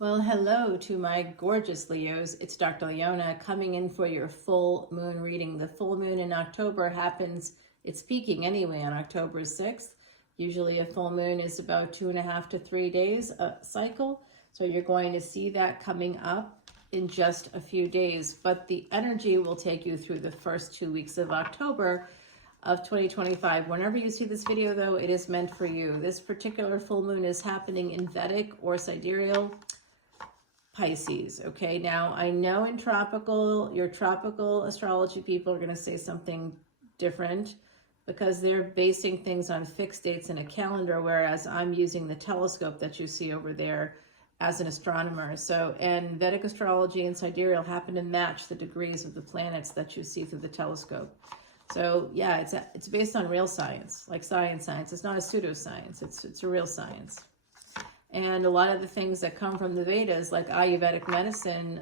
Well, hello to my gorgeous Leos. It's Dr. Leona coming in for your full moon reading. The full moon in October happens, it's peaking anyway on October 6th. Usually a full moon is about 2.5 to 3 days a cycle. So you're going to see that coming up in just a few days. But the energy will take you through the first 2 weeks of October of 2025. Whenever you see this video, though, it is meant for you. This particular full moon is happening in Vedic or sidereal Pisces. Okay, now I know in your tropical astrology people are going to say something different because they're basing things on fixed dates in a calendar, whereas I'm using the telescope that you see over there as an astronomer. So, and Vedic astrology and sidereal happen to match the degrees of the planets that you see through the telescope. So yeah, it's based on real science, like science. It's not a pseudoscience. It's a real science. And a lot of the things that come from the Vedas, like Ayurvedic medicine,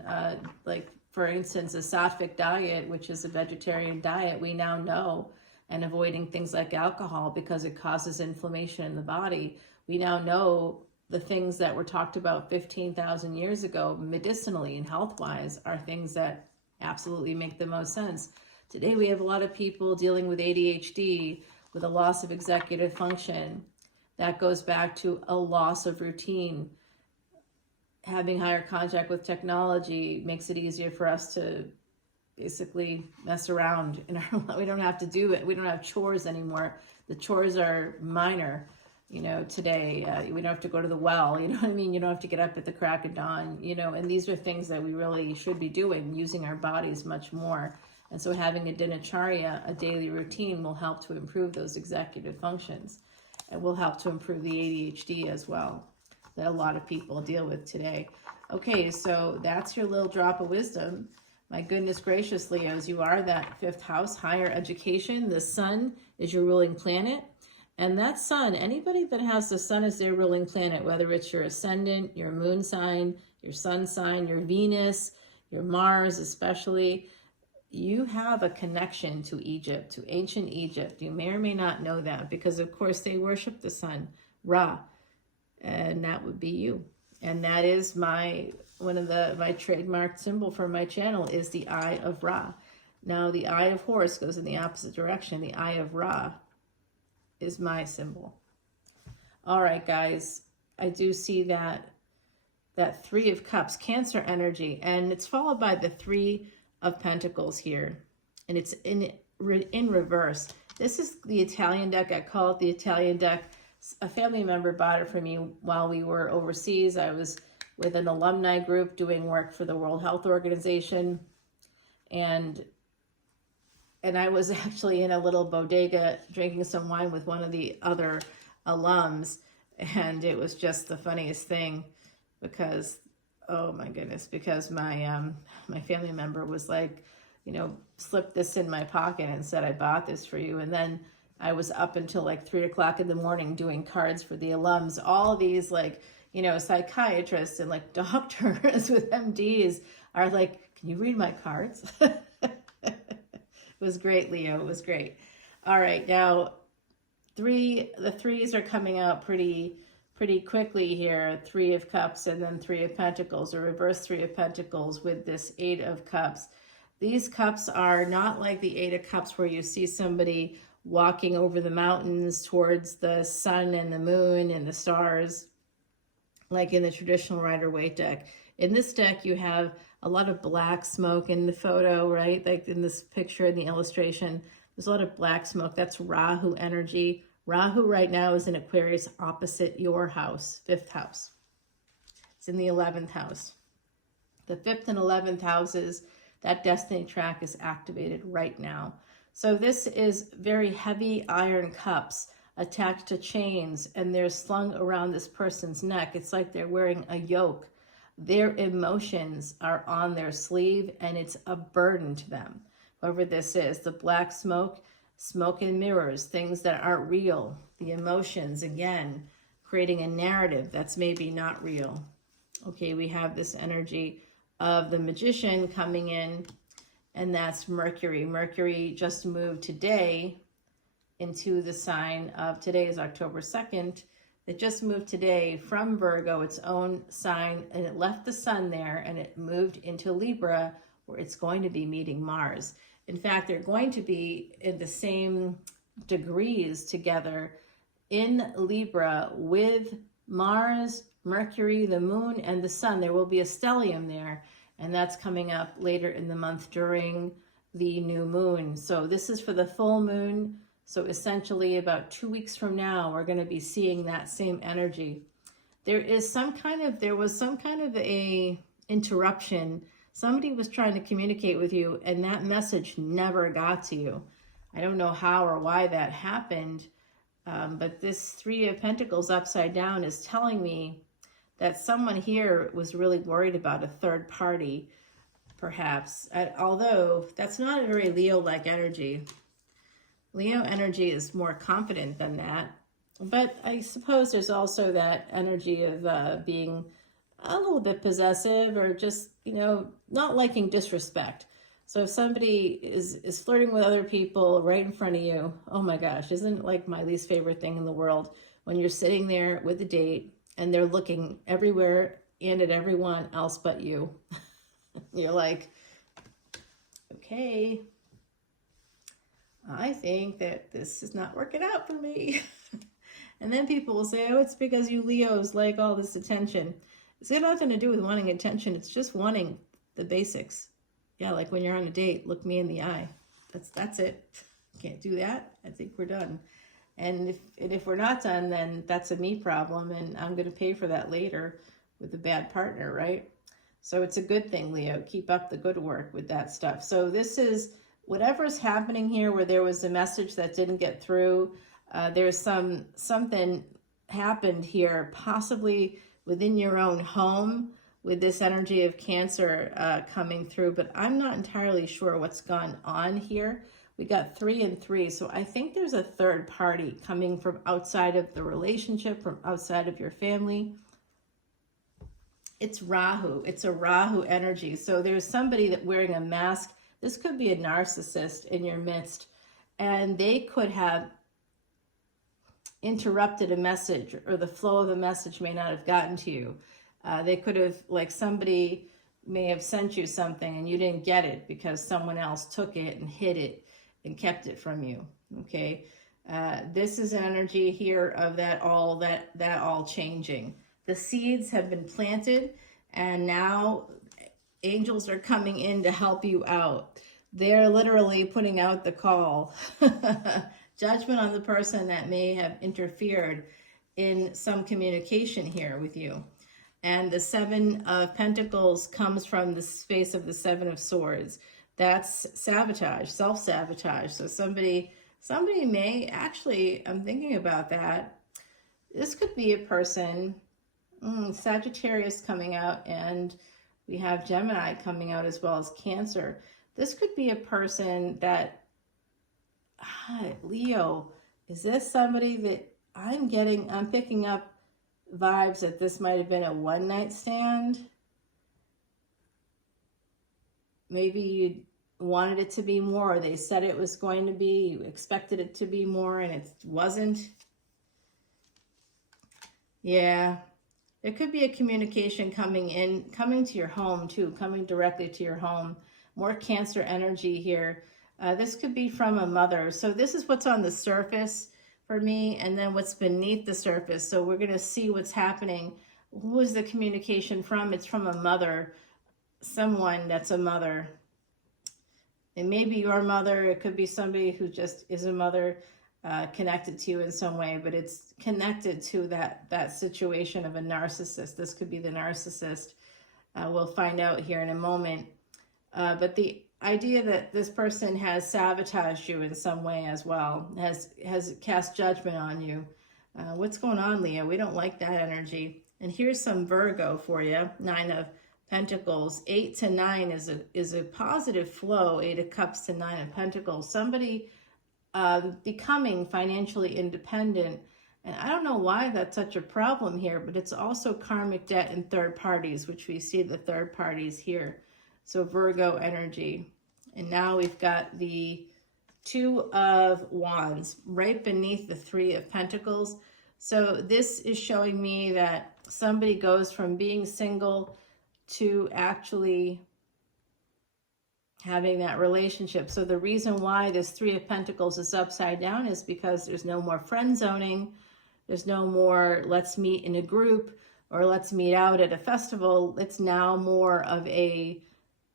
like for instance, a sattvic diet, which is a vegetarian diet, we now know, and avoiding things like alcohol because it causes inflammation in the body. We now know the things that were talked about 15,000 years ago, medicinally and health-wise, are things that absolutely make the most sense. Today, we have a lot of people dealing with ADHD, with a loss of executive function. That goes back to a loss of routine. Having higher contact with technology makes it easier for us to basically mess around. We don't have to do it. We don't have chores anymore. The chores are minor, today. We don't have to go to the well, you know what I mean? You don't have to get up at the crack of dawn, and these are things that we really should be doing, using our bodies much more. And so having a dinacharya, a daily routine, will help to improve those executive functions. It will help to improve the ADHD as well that a lot of people deal with today. Okay, so that's your little drop of wisdom. My goodness gracious, Leos, you are that fifth house, higher education. The sun is your ruling planet. And that sun, anybody that has the sun as their ruling planet, whether it's your ascendant, your moon sign, your sun sign, your Venus, your Mars especially, you have a connection to Egypt, to ancient Egypt. You may or may not know that because, of course, they worship the sun, Ra, and that would be you. And that is my trademark symbol for my channel is the Eye of Ra. Now, the Eye of Horus goes in the opposite direction. The Eye of Ra is my symbol. All right, guys, I do see that Three of Cups, Cancer energy, and it's followed by the Three of Pentacles here, and it's in reverse. This is the Italian deck. I call it the Italian deck. A family member bought it for me while we were overseas. I was with an alumni group doing work for the World Health Organization, and I was actually in a little bodega drinking some wine with one of the other alums, and it was just the funniest thing because, oh my goodness, because my my family member was like, slipped this in my pocket and said, I bought this for you. And then I was up until like 3 o'clock in the morning doing cards for the alums. All these psychiatrists and like doctors with MDs are like, can you read my cards? It was great, Leo. It was great. All right, now the threes are coming out pretty quickly here. Three of Cups and then Three of Pentacles, or reverse Three of Pentacles with this Eight of Cups. These cups are not like the Eight of Cups where you see somebody walking over the mountains towards the sun and the moon and the stars, like in the traditional Rider-Waite deck. In this deck, you have a lot of black smoke in the photo, right? Like in this picture, in the illustration, there's a lot of black smoke. That's Rahu energy. Rahu right now is in Aquarius opposite your house, fifth house. It's in the 11th house. The 5th and 11th houses, that destiny track is activated right now. So this is very heavy iron cups attached to chains, and they're slung around this person's neck. It's like they're wearing a yoke. Their emotions are on their sleeve, and it's a burden to them. Whoever this is, the black smoke and mirrors, things that aren't real. The emotions, again, creating a narrative that's maybe not real. Okay, we have this energy of the Magician coming in, and that's Mercury. Mercury just moved today into the sign of, today is October 2nd, It just moved today from Virgo, its own sign, and it left the sun there and it moved into Libra, where it's going to be meeting Mars. In fact, they're going to be in the same degrees together in Libra with Mars, Mercury, the moon, and the sun. There will be a stellium there, and that's coming up later in the month during the new moon. So this is for the full moon. So essentially about 2 weeks from now, we're going to be seeing that same energy. There was some kind of a interruption. Somebody was trying to communicate with you and that message never got to you. I don't know how or why that happened, but this Three of Pentacles upside down is telling me that someone here was really worried about a third party, perhaps, although that's not a very Leo-like energy. Leo energy is more confident than that, but I suppose there's also that energy of being a little bit possessive or just, not liking disrespect. So if somebody is flirting with other people right in front of you, oh my gosh, isn't it like my least favorite thing in the world when you're sitting there with a date and they're looking everywhere and at everyone else but you. You're like, okay, I think that this is not working out for me. And then people will say, oh, it's because you Leos like all this attention. It's got nothing to do with wanting attention. It's just wanting the basics. Yeah, like when you're on a date, look me in the eye. That's it. Can't do that. I think we're done. And if we're not done, then that's a me problem, and I'm going to pay for that later with a bad partner, right? So it's a good thing, Leo. Keep up the good work with that stuff. So this is whatever's happening here where there was a message that didn't get through. There's something happened here, possibly within your own home with this energy of Cancer coming through, but I'm not entirely sure what's gone on here. We got 3 and 3, so I think there's a third party coming from outside of the relationship, from outside of your family. It's Rahu. It's a Rahu energy. So there's somebody that wearing a mask. This could be a narcissist in your midst, and they could have interrupted a message, or the flow of a message may not have gotten to you. They could have, like somebody may have sent you something and you didn't get it because someone else took it and hid it and kept it from you. Okay. This is an energy here of that all changing. The seeds have been planted and now angels are coming in to help you out. They're literally putting out the call. Judgment on the person that may have interfered in some communication here with you. And the 7 of Pentacles comes from the space of the 7 of Swords. That's sabotage, self-sabotage. So somebody may actually, I'm thinking about that. This could be a person, Sagittarius coming out, and we have Gemini coming out as well as Cancer. This could be a person that, Leo, is this somebody that I'm picking up vibes that this might have been a one-night stand? Maybe you wanted it to be more, or they said it was going to be, you expected it to be more, and it wasn't. Yeah, there could be a communication coming to your home too, coming directly to your home. More Cancer energy here. This could be from a mother. So this is what's on the surface for me, and then what's beneath the surface. So we're going to see what's happening. Who is the communication from? It's from a mother, someone that's a mother. It may be your mother. It could be somebody who just is a mother, connected to you in some way, but it's connected to that situation of a narcissist. This could be the narcissist. We'll find out here in a moment. But the idea that this person has sabotaged you in some way as well, has cast judgment on you. What's going on, Leo? We don't like that energy. And here's some Virgo for you. 9 of Pentacles. 8 to 9 is a positive flow. 8 of Cups to 9 of Pentacles. Somebody becoming financially independent. And I don't know why that's such a problem here, but it's also karmic debt and third parties, which we see the third parties here. So Virgo energy. And now we've got the 2 of Wands right beneath the 3 of Pentacles. So this is showing me that somebody goes from being single to actually having that relationship. So the reason why this Three of Pentacles is upside down is because there's no more friend zoning. There's no more let's meet in a group or let's meet out at a festival. It's now more of a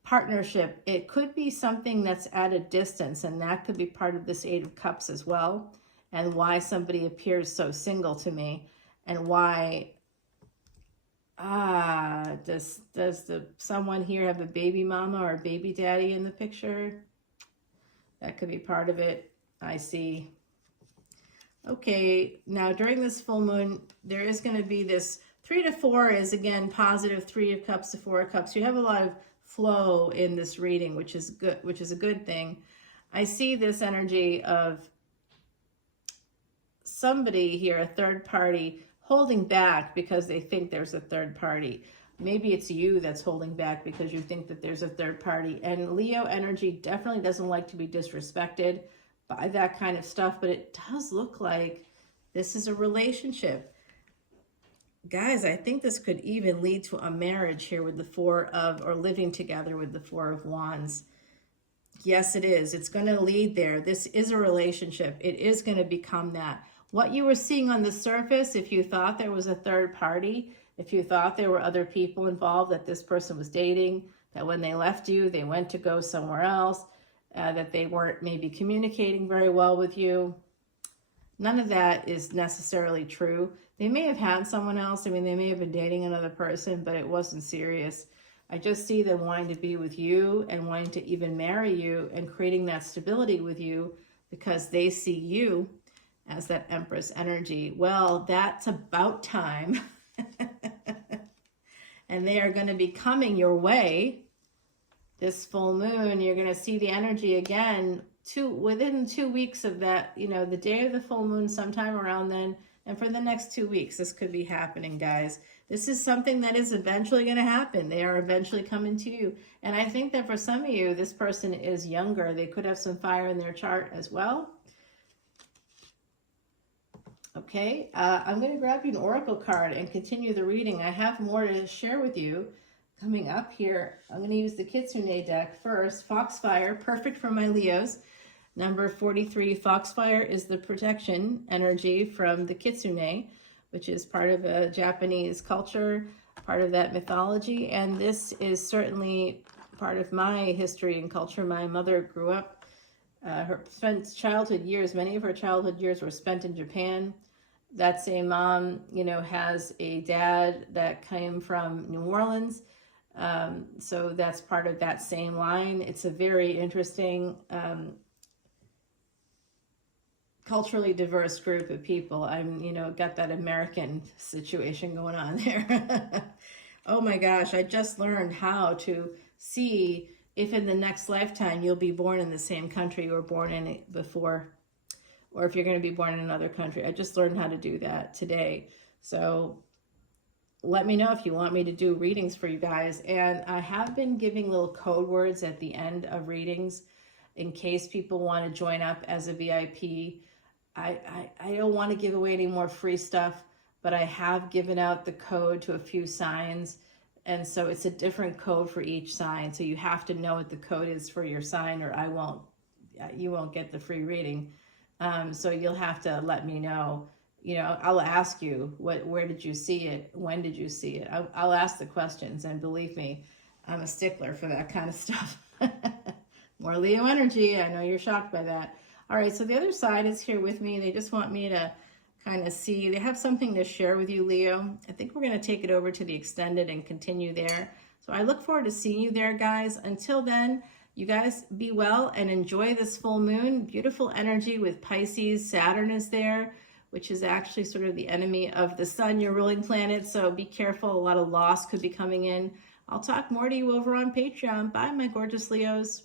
partnership. It could be something that's at a distance, and that could be part of this Eight of Cups as well, and why somebody appears so single to me, and why does someone here have a baby mama or a baby daddy in the picture? That could be part of it. I see. Okay, now during this full moon, there is going to be this 3 to 4 is again positive, 3 of Cups to 4 of Cups. You have a lot of flow in this reading, which is good, which is a good thing. I see this energy of somebody here, a third party, holding back because they think there's a third party. Maybe it's you that's holding back because you think that there's a third party. And Leo energy definitely doesn't like to be disrespected by that kind of stuff, but it does look like this is a relationship. Guys, I think this could even lead to a marriage here with the Four of, or living together with the Four of Wands. Yes, it is. It's going to lead there. This is a relationship. It is going to become that. What you were seeing on the surface, if you thought there was a third party, if you thought there were other people involved that this person was dating, that when they left you, they went to go somewhere else, that they weren't maybe communicating very well with you, none of that is necessarily true. They may have had someone else. I mean, they may have been dating another person, but it wasn't serious. I just see them wanting to be with you and wanting to even marry you and creating that stability with you because they see you as that Empress energy. Well, that's about time. And they are going to be coming your way this full moon. You're going to see the energy again within 2 weeks of that, you know, the day of the full moon, sometime around then. And for the next 2 weeks, this could be happening, guys. This is something that is eventually going to happen. They are eventually coming to you. And I think that for some of you, this person is younger. They could have some fire in their chart as well. Okay, I'm going to grab you an oracle card and continue the reading. I have more to share with you coming up here. I'm going to use the Kitsune deck first. Foxfire, perfect for my Leos. Number 43, Foxfire is the protection energy from the Kitsune, which is part of a Japanese culture, part of that mythology. And this is certainly part of my history and culture. My mother grew up, spent childhood years, many of her childhood years were spent in Japan. That same mom, you know, has a dad that came from New Orleans. So that's part of that same line. It's a very interesting, culturally diverse group of people. I'm, you know, got that American situation going on there. Oh my gosh, I just learned how to see if in the next lifetime you'll be born in the same country you were born in it before, or if you're going to be born in another country. I just learned how to do that today. So let me know if you want me to do readings for you guys. And I have been giving little code words at the end of readings in case people want to join up as a VIP. I don't want to give away any more free stuff, but I have given out the code to a few signs. And so it's a different code for each sign. So you have to know what the code is for your sign, or you won't get the free reading. So you'll have to let me know. You know, I'll ask you, where did you see it? When did you see it? I'll ask the questions, and believe me, I'm a stickler for that kind of stuff. More Leo energy. I know you're shocked by that. All right, so the other side is here with me. They just want me to kind of see. They have something to share with you, Leo. I think we're going to take it over to the extended and continue there. So I look forward to seeing you there, guys. Until then, you guys be well and enjoy this full moon. Beautiful energy with Pisces. Saturn is there, which is actually sort of the enemy of the sun, your ruling planet. So be careful. A lot of loss could be coming in. I'll talk more to you over on Patreon. Bye, my gorgeous Leos.